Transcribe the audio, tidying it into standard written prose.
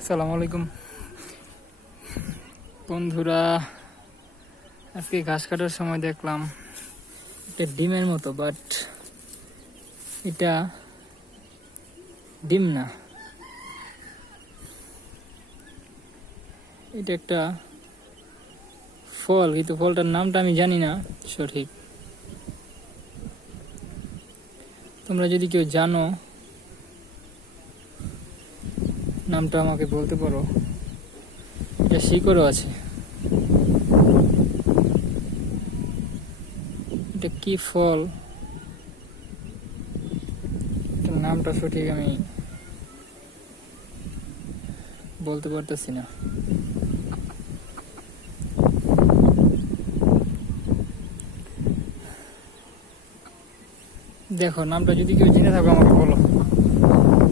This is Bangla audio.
আসসালামু আলাইকুম বন্ধুরা। আজকে ঘাস কাটার সময় দেখলাম এটা ডিমের মতো, বাট এটা ডিম না, এটা একটা ফল, কিন্তু ফলটার নামটা আমি জানি না সঠিক। তোমরা যদি কেউ জানো নামটা আমাকে বলতে পারো। এটা শিকড়ও আছে। এটা কি ফল, এটার নামটা সঠিক আমি বলতে পারতেছি না। দেখো, নামটা যদি কেউ জেনে থাকো আমাকে বলো।